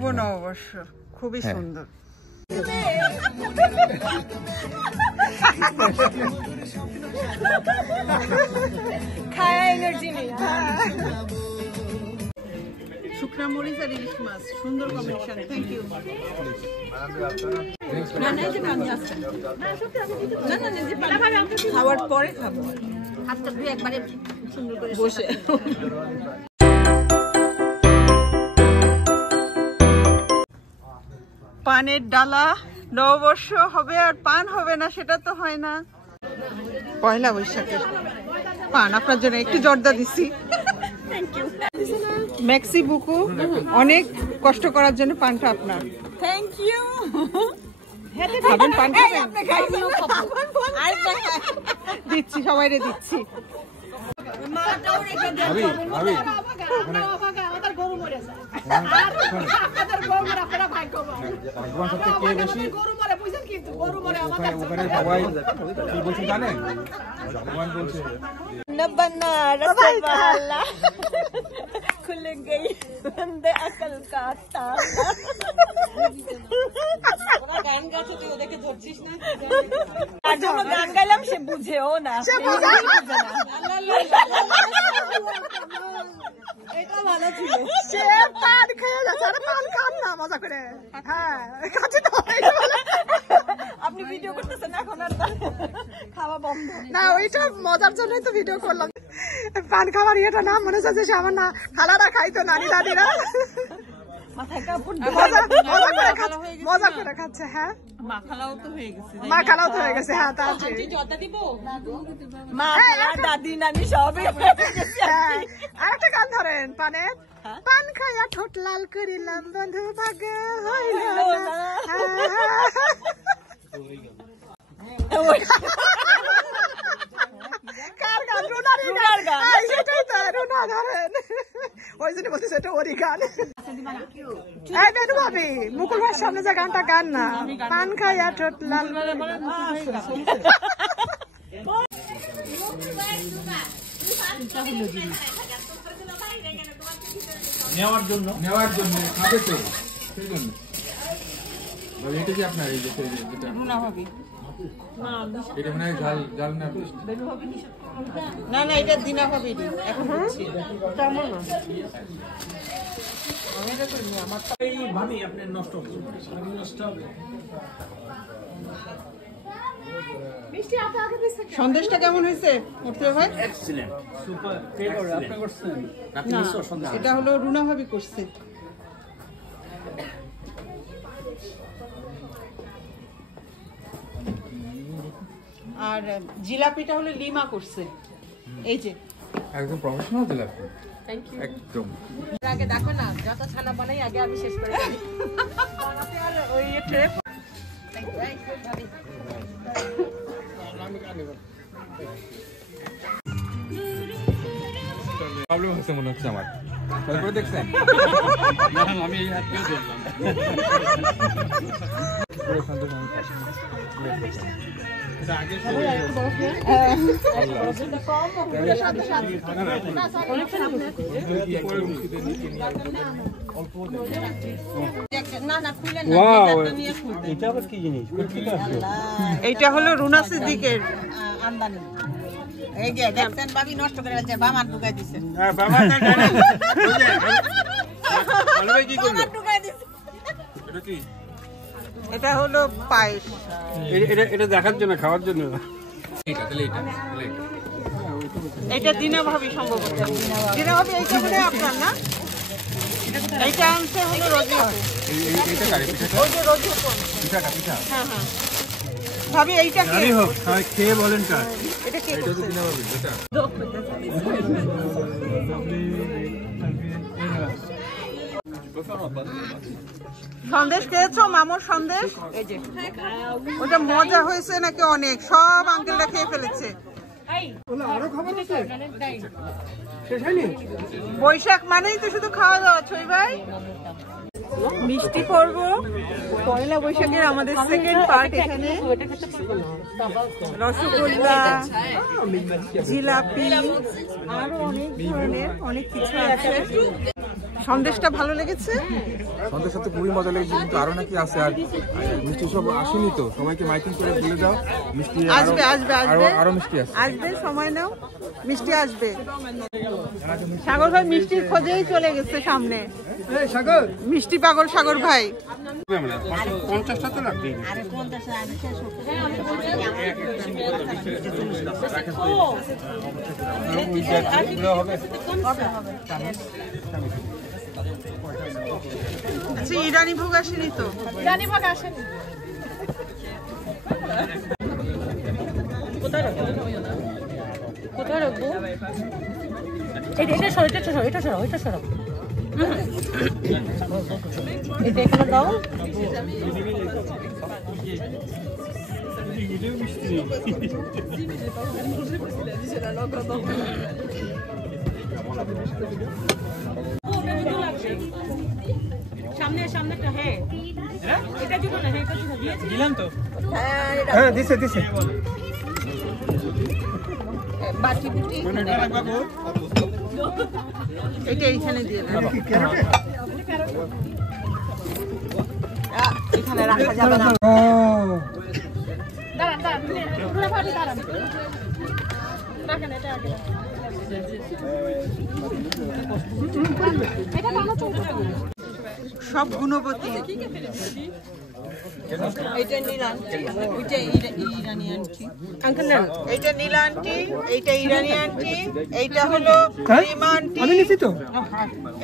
শুভ নববর্ষ, খুবই সুন্দর। শুকনা মরিচ আর ইলিশ মাছ, সুন্দর কম্বিনেশন। Thank you. খাওয়ার পরে খাবো, হাতটা ধুয়ে একবারে সুন্দর করে বসে। পানের ডালা, নববর্ষ হবে আর পান হবে না, সেটা তো হয় না। পয়লা বৈশাখের পান আপনার জন্য একটু জর্দা দিছি। মেক্সি বুকু, অনেক কষ্ট করার জন্য পানটা আপনার। Thank you. খাবেন পান? দিচ্ছি, সবাইরে দিচ্ছি। खुल गई बंदे अकल का ताला। গান গাছে তুই ওদেরকে ধরছিস না? আর যখন গান গাইলাম সে বুঝেও না, এটা ভালো ছিল। সে পান খেয়ে যাচ্ছে, আরে পান খান না মজা করে। হ্যাঁ কাছে তো আপনি ভিডিও করতেছেন এখন, আর খাওয়া বন্ধ না। ওইটা মজার জন্যই তো ভিডিও করলাম। পান খাওয়ার ইয়েটা না মনে হচ্ছে যে আমার না খালারা খাইতো, নানি দাদিরা মজা করে খাচ্ছে। হ্যাঁ মা খালাও তো হয়ে গেছে। হ্যাঁ তা মা দাদি নানি সবই। আর একটা গান ধরেন পানের। পান খাইয়া ঠোঁট লাল করিলাম বন্ধু ভাগ্য হইল না। কার গান? রুনার গান। সেটাই তো, রুনা ধরেন। ওই জন্য বলতেছে এটা ওরই গান। এই বেনু ভাবি, মুকুল ভাইয়ের সামনে যে গানটা গান না, পান খাইয়া ঠোঁট লাল। নেওয়ার জন্য খাবে তো, সেই জন্য এটা কি আপনার এই যে রুনা ভাবি? এটা মানে জাল না? না না, এটা দিনা ভাবি এখন হচ্ছে। সন্দেশটা কেমন হয়েছে ভাই? এটা হলো রুনা ভাবি করছে। আর জিলাপিটা হলো লিমা করছে। এই যে একদম প্রফেশনাল জিলাপি। Thank you. একদম আগে দেখো না, যত ছানা বানাই আগে আমি শেষ করে দিই। বানাতে আর ওই ট্রে। প্রবলেম হচ্ছে মনে হচ্ছে আমার। তারপরে দেখছেন আমি এই হাত দিয়ে ধরলাম। পুরো সন্দেশ আমি খাচ্ছি। এটা আগে এইটা হলো রুনা সিদ্দিকের আমদানি। এই যে দেখছেন ভাবি নষ্ট করে যাচ্ছে, বামান ঢুকাই দিছে। হ্যাঁ বামান কি করলো? ঢুকাই দিছে। এটা কি? এটা হলো পায়েস। এটা দেখার জন্য, খাওয়ার জন্য। এটা দিনা ভাবি সম্ভবত। দিনা ভাবি এইটা মনে হয় আপনার না? এইটা আনছে হলো রোজি। ওই যে রোজি পিঠা। হ্যাঁ হ্যাঁ ভাবি, এইটা কি? খেয়ে বলেন কার? এটা কে করছে? দিনা ভাবি। এটা সন্দেশ খেয়েছো? মামুর সন্দেশ ওটা মজা হয়েছে নাকি অনেক? সব আঙ্কেলরা খেয়ে ফেলেছে। বৈশাখ মানেই তো শুধু খাওয়া দাওয়া। ছই ভাই, মিষ্টি পর্ব পয়লা বৈশাখের আমাদের সেকেন্ড পার্ট। এখানে রসগোল্লা, জিলাপি, আরো অনেক ধরনের অনেক কিছু আছে। সন্দেশটা ভালো লেগেছে? সন্ধ্যের সাথে খুবই মজা লেগেছে, কিন্তু আরো নাকি আছে। আর মিষ্টি সব আসেনি তো, সবাইকে মাইকিং করে বলে দাও মিষ্টি আসবে আসবে আসবে আরো মিষ্টি আছে। আসবে, সময় নাও, মিষ্টি আসবে। সাগর ভাই মিষ্টির খোঁজেই চলে গেছে সামনে। মিষ্টি পাগল সাগর ভাই। 50টা তো লাগবে। আরে 50 আমি শেষ আচ্ছা, ইরানি ভোগ আসেনি তো? ইরানি ভাগ আসেনি। কোথায় রাখবো? কোথায় রাখবো? এটা সরো, এটা সরো, এটা সরো, এটা সরো। এটা এখানে দাও। সামনে সামনেটা, হ্যাঁ এটা দিব না, হ্যাঁ এটা দিয়েছি, দিলাম তো। হ্যাঁ দিছে দিছে। বাটি বুটি এটা এইখানে দিয়ে দেন। এখানে রাখা যাবে না। দাঁড়ান দাঁড়ান, পুরো ভাবি দাঁড়ান, রাখেন এটা আগে। এটা বানো চলতে সব গুণবতী। এটা নীল আন্টি, ওইটা ইরানি আন্টি। আঙ্কেল নেন। এইটা নীল আন্টি, এইটা ইরানি আন্টি, এইটা হলো ক্রিম আন্টি, আমি নিছি তো।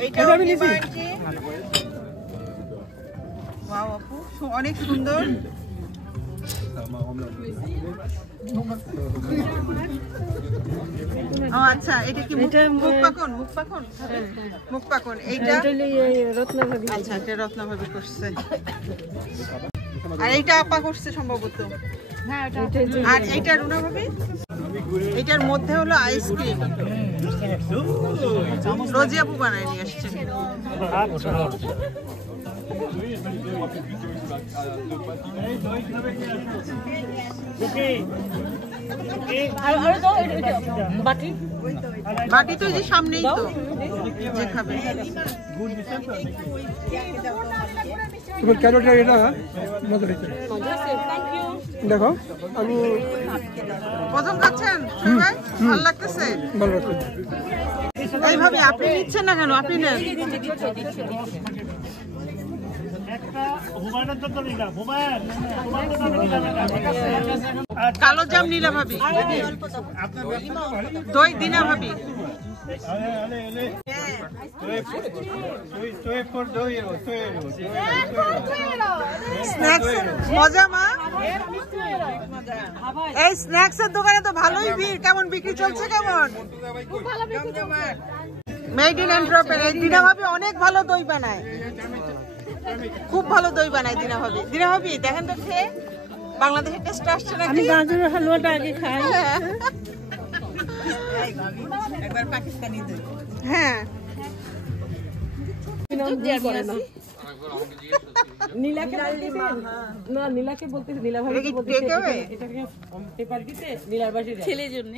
এইটা আমি নিছি আন্টি। ওয়াও আপু, অনেক সুন্দর। ও আচ্ছা, এটা কি মুখ পাকন? মুখ পাকন, মুখ পাকন। এইটা রত্না ভাবি। আচ্ছা, এটা রত্না ভাবি করছে, আর এইটা আপা করছে সম্ভবত। হ্যাঁ এটা আর এইটা রুনা ভাবি। এটার মধ্যে হলো আইসক্রিম, রোজি আপু বানায় নিয়ে আসছে। আরে দাও এটা বাটি। বাটি তো এই যে সামনেই তো, যে খাবে। তোমার ক্যারোটা এটা মজা হয়েছে। Thank you. দেখো আমি প্রথম খাচ্ছেন ভাই, ভালো লাগতেছে? ভালো রাখছি। এইভাবে আপনি নিচ্ছেন না কেন? আপনি নেন। কালো জাম নীলা ভাবি, দই দিনা ভাবি। স্ন্যাক্স মজা মা। এই স্ন্যাক্স এর দোকানে তো ভালোই ভিড়। কেমন বিক্রি চলছে? কেমন? মেড ইন এন্ট্রপের। এই দিনা ভাবি অনেক ভালো দই বানায়, খুব ভালো দই বানায় দিনা ভাবি। দিনা ভাবি দেখেন তো খেয়ে বাংলাদেশের টেস্ট আসছে নাকি? আমি গাজরের হালুয়াটা আগে খাই। একবার পাকিস্তানি দই। হ্যাঁ, নীলাকে না, নীলাকে বলতে, নীলা ভাবি এটা কি take away? এটাকে পেপার দিতে নীলার বাসে ছেলের জন্য।